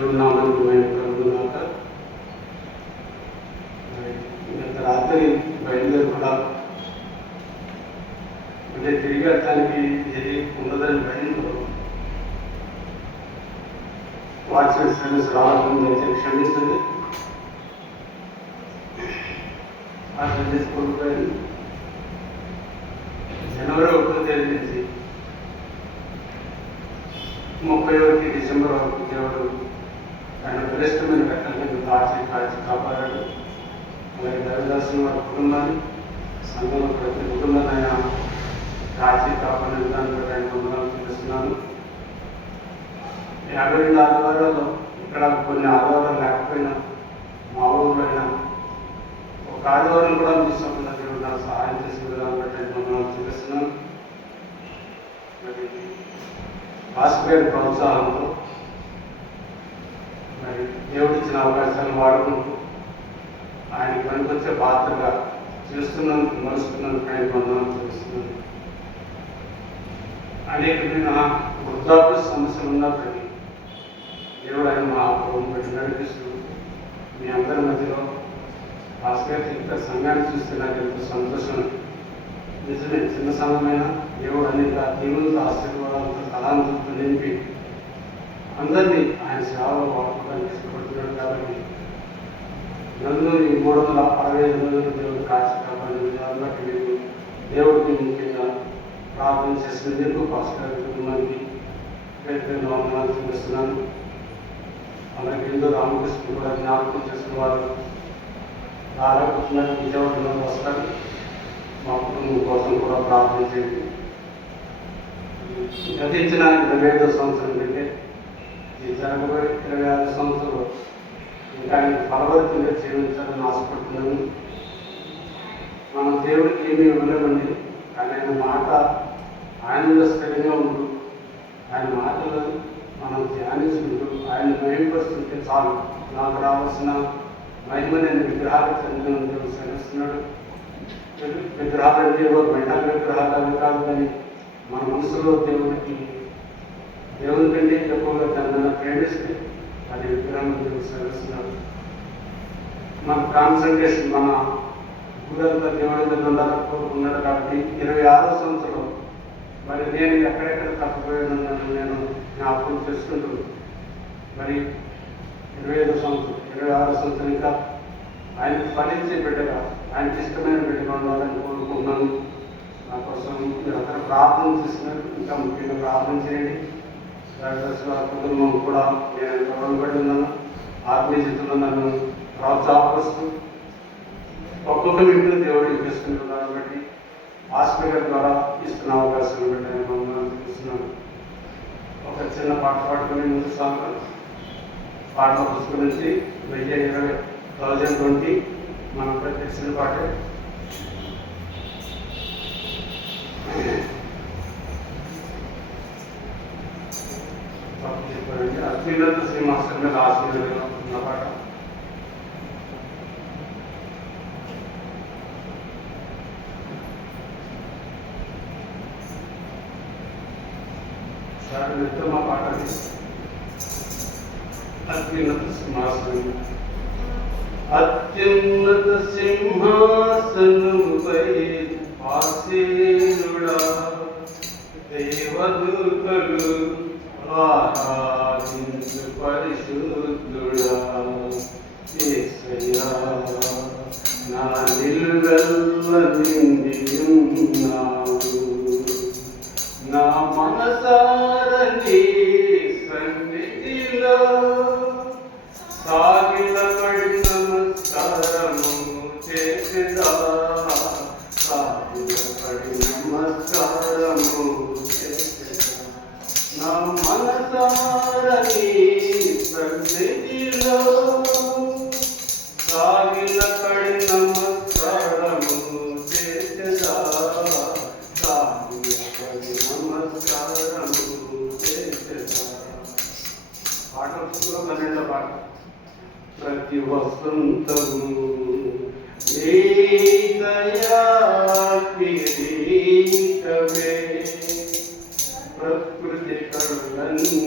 దేవుడు నామానికి మహిమ కలుగుగాక. గత రాత్రి బయలుదేరి కూడా అంటే తిరిగి వెళ్ళడానికి ఏది ఉండదని భయంతో వాట్సాప్ సర్వీస్ రావడం అయితే క్షమిస్తుంది. ఆ సర్వీస్ కోల్పోయి జనవరి 1వ తేదీ నుంచి 31 డిసెంబర్ వరకు దేవుడు ఆయన బలిష్టమైన కట్టల కింద కాచి కాపాడాడు. అలాగే దైవదాసుని వారి కుటుంబాన్ని, సంఘంలో ప్రతి కుటుంబాన్ని ఆయన కాచి కాపాడిన విధానం బట్టి ఆయన వందనాలు తెలుస్తున్నాను. 52 ఆదివారాల్లో ఇక్కడ కొన్ని ఆదివారాలు లేకపోయినా మా ఊళ్ళో అయినా ఒక ఆదివారం కూడా మిస్ అవ్వకుండా దేవుడు నాకు సహాయం చేసే విధానం బట్టి ఆయన వందనాలు తెలుస్తున్నాను. మరి భాస్కర్ ప్రోత్సాహంతో మరి దేవుడిచ్చిన అవకాశాలను వాడుకుంటూ ఆయన పనికొచ్చే పాత్రగా చేస్తున్నందుకు మలుస్తున్నందుకు ఆయన వందనాలు చేస్తున్నాను. అనేకమైన వృద్ధాప్య సమస్యలు ఉన్నప్పటికీ దేవుడు ఆయన మా ప్రభువును పెట్టి నడిపిస్తూ మీ అందరి మధ్యలో భాస్కర్ ఇంత సంఘాన్ని చూస్తే నాకు ఎంతో సంతోషం. నిజమే, చిన్న సమయమైన దేవుడు అనేక దేవులతో ఆశీర్వాదాలతో తలాంతులతో నింపి అందరినీ ఆయన సేవలో వాడుకోవడానికి ఇష్టపడుతున్నాడు. కాబట్టి నన్ను ఈ 365 రోజులు దేవుడు కాచి కాపాడిన విధానం బట్టి నేను దేవుడికి ముఖ్యంగా ప్రార్థన చేసినందుకు భాస్కర్ కుటుంబానికి పేరు వందనాలు చూపిస్తున్నాను. అలాగే హిందూ రామకృష్ణ కూడా జ్ఞాపకం చేసిన వారు దాదాపు విజయవాడలో వస్తారు. మా కుటుంబం కోసం కూడా ప్రార్థన చేయండి. గతించిన 25వ సంవత్సరం కంటే ఈ జరగబోయే 26 సంవత్సరాలు ఇంకా ఆయన ఫలవర్తిగా జీవించాలని ఆశపడుతున్నాను. మనం దేవుడికి ఏమీ ఇవ్వలేమండి, కానీ ఆయన మాట ఆయన స్థిరంగా ఉంటూ ఆయన మాటలు మనం ధ్యానించుకుంటూ ఆయన మహిమపరుస్తుంటే చాలు. నాకు రావాల్సిన మహిమ నేను విగ్రహాలకు చెందిన దేవుడు సెలవుస్తున్నాడు. విగ్రహాలంటే మెంటల్ విగ్రహాలు అవి కాదు, కానీ మన మనసులో దేవుని కంటే ఎక్కువగా తనను ప్రేమిస్తే అది విగ్రహం దేవుడు సెలవుస్తున్నాడు. మన కాన్సన్ట్రేషన్ మన గురంతా దేవుడి మీద ఉన్నాడు. కాబట్టి 26వ సంవత్సరం మరి నేను ఎక్కడెక్కడ తప్పిపోయినాను నేను జ్ఞాపకం చేసుకుంటూ మరి 25వ సంవత్సరం 26వ సంవత్సరం ఇంకా ఆయనకు ఫలించే బిడ్డగా ఆయనకి ఇష్టమైన బిడ్డగా ఉండాలని కోరుకుంటున్నాను. నా కోసం మీరు అందరూ ప్రార్థన చేస్తున్నారు. ఇంకా ముఖ్యంగా ప్రార్థన చేయండి. కుటుంబం కూడా నేను గౌరవపడి ఉన్నాను. ఆత్మీయ జీవితంలో నన్ను ప్రోత్సాహపరుస్తూ ఒక్కొక్క ఇంట్లో దేవుడు ఇప్పిస్తున్నాను. బట్టి హాస్పిటల్ ద్వారా ఇస్తున్న అవకాశం బట్టి నేను చూస్తున్నాను. ఒక చిన్న పాట పాడుకొని ముందు సాగు పాటల పుస్తకం నుంచి 1020 మనం తెలిసిన పాటే. చెప్పారండి అత్యున్నత శ్రీమాస్టర్ మీద ఆశీర్వాదంగా ఉన్న పాట. సార్ ఎంతో మా పాట అత్యున్నత సింహాసనం. అత్యున్నత సింహాసనముపై ఆసీనుడా దేవదూతలు ఆరాధించు పరిశుద్ధుడా యేసయ్యా నా నిలువెల్ల నిండి ఉన్నావు. నా మనసార నీ సన్నిధిలో సాగిలపడి నమస్కారము చేసేదా. సాగిలపడి నమస్కారము చేసేదా. నా మనసార నీ సన్నిధిలో సాగిలపడి నమస్కారము చేసేదా. సాగిలపడి నమస్కారము చేసేదా. పాట పుస్తకంలో 12వ పాట. ప్రతి వసంతము నీ దయా కిరీటమే ప్రకృతి కరుణన్నీ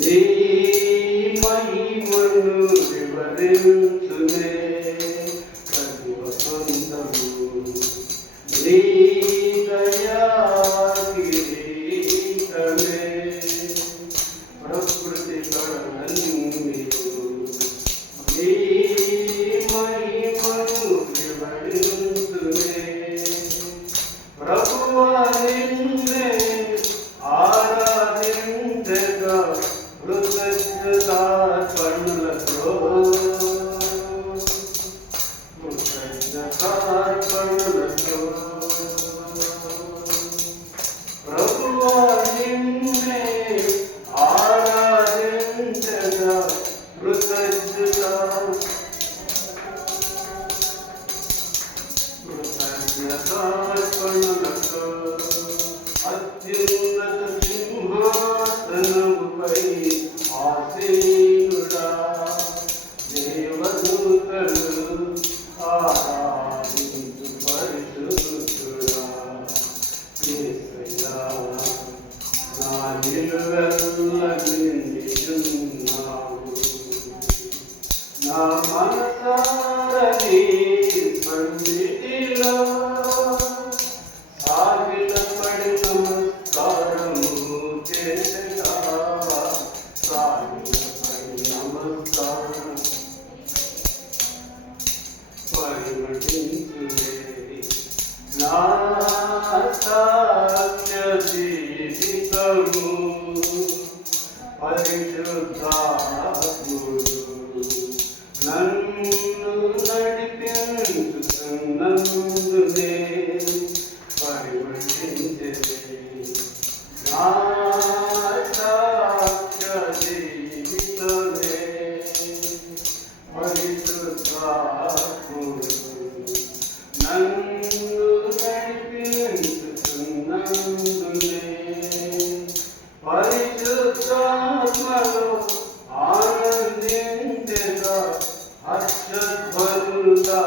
నీ ప్రతి వసంతము నీ దయా కిరీటమే ప్రకృతి కళలన్నీ నీ మహిమను వివరించునే ప్రభువా నిన్నే ఆరాధించగా కృతజ్ఞతార్పణలతో ప్రభువా నిన్నే ఆరాధించగా కృతజ్ఞతార్పణలతో అత్యున్నత సింహాసనముపై ఆసీనుడా దేవదూతలు ఆరాధించు పరిశుద్ధుడా యేసయ్యా నా నిలువెల్ల నిండియున్నావు నా మనసారా నీ సన్నిధిలో సాగిలపడి నమస్కారము చేసగా సాగిలపడి నమస్కారం పరిమళించులే నా సాక్ష్య జీవితము పరిశుద్ధాత్ముడు నన్ను నడిపించుతున్నందునే పరిమళించే నా సాక్ష్య జీవితమే పరిశుద్ధాత్ముడు నన్ను నడిపించుతున్నందునే పరిశుద్ధాత్మలో ఆనందించగా హర్షధ్వనులతో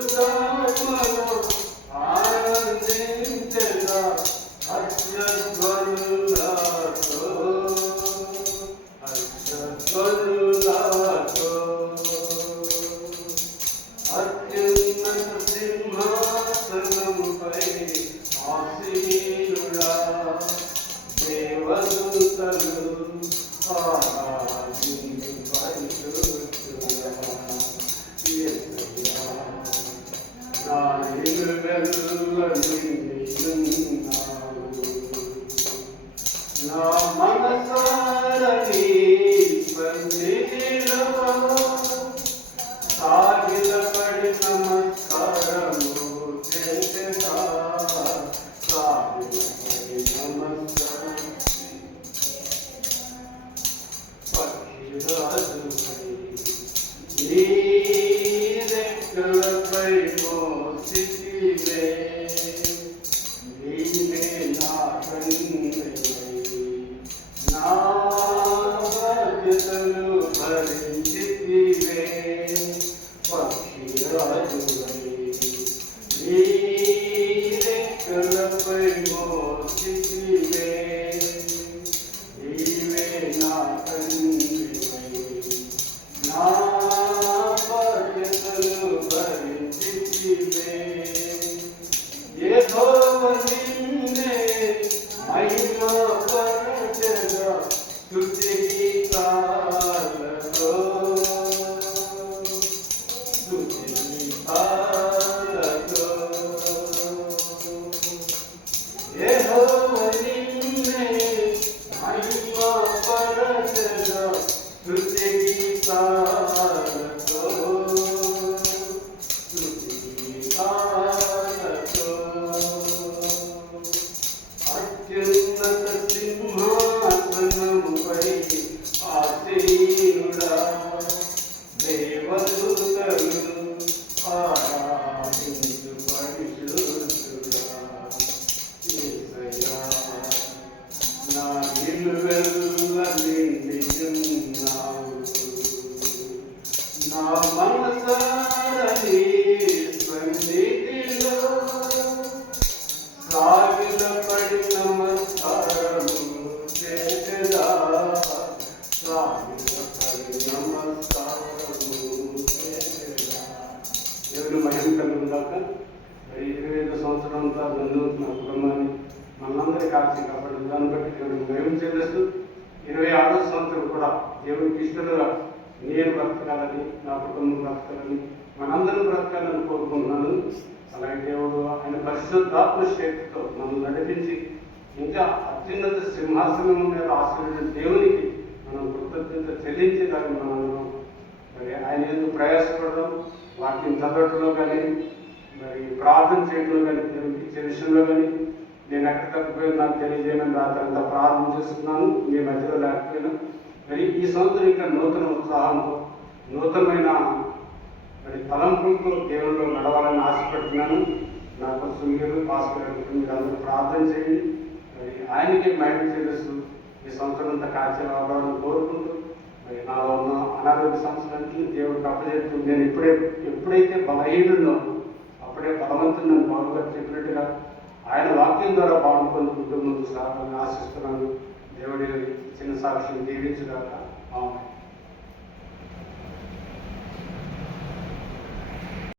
పరిశుద్ధాత్మలో ఆనందించగా హర్షధ్వనులతో అత్యున్నత సింహాసనముపై ఆసీనుడా దేవదూతలు ఆరాధించు పరిశుద్ధుడా యేసయ్యా నా నిలువెల్ల నిండియున్నావు నా మనసారా నీ సన్నిధిలో సాగిలపడి నమస్కారము చేసగా సాగిలపడి నమస్కారం పక్షిరాజుపై నీ రెక్కలపై మోసితివే నీవే నా తండ్రివై నా బాధ్యతలు భరించితివే పక్షిరాజువై నీ రెక్కలపై మోసితివే నీవే నా తండ్రివై నా బాధ్యతలు భరించితివే యెహోవా నిన్నే మహిమపరచగా స్తుతి గీతాలతో యెహోవా నిన్నే మహిమపరచగా స్తుతి గీతాలతో అత్యున్నత సింహాసనముపై ఆసీనుడా దేవదూతలు ఆరాధించు పరిశుద్ధుడా యేసయ్యా నా నిలువెల్ల నిండియున్నావు నా మనసారా నీ సన్నిధిలో సాగిలపడి నమస్కారం దేవుడికి మహిమ చెల్లిస్తూ 26వ సంవత్సరం కూడా దేవునికి ఇష్టలుగా నేను బ్రతకాలని, నా కుటుంబం బ్రతకాలని, మనందరం బ్రతకాలని కోరుకుంటున్నాను. అలాగే దేవుడు ఆయన పరిశుద్ధాత్మ శక్తితో మనం నడిపించి ఇంకా అత్యున్నత సింహాసనం మీద ఆశ్రయించిన దేవునికి మనం కృతజ్ఞత చెల్లించేదాన్ని మనం మరి ఆయన ఎందుకు ప్రయాసపడడం, వాటిని చదవటంలో కానీ, మరి ప్రార్థన చేయడంలో కానీ, దేవునికి ఇచ్చే విషయంలో కానీ నేను ఎక్కడ తప్పిపోయినా నాకు తెలియజేయమని రాత్రంతా ప్రార్థన చేస్తున్నాను. మీ మధ్యలో లేకపోయినా మరి ఈ సంవత్సరం ఇంకా నూతన ఉత్సాహంతో, నూతనమైన మరి తలంపులతో దేవుళ్ళు నడవాలని ఆశపడుతున్నాను. నా కోసం మీరు పాస్టర్ మీరు అందరూ ప్రార్థన చేయండి. మరి ఆయనకి మహిమ చేస్తూ ఈ సంవత్సరం అంతా కాచే అవ్వాలని కోరుకుంటూ మరి నాలో ఉన్న అనారోగ్య సమస్యలన్నీ దేవుడికి అప్పచెప్తూ నేను ఎప్పుడైతే బలహీనుల్లో అప్పుడే భగవంతుడు నన్ను బాగుగా చెప్పినట్టుగా ఆయన వాక్యం ద్వారా పాలన పొందుకుంటూ ముందు సాగాలని ఆశిస్తున్నాను. దేవుడి చిన్న సాక్షిని దీవించుగాక. ఆమేన్.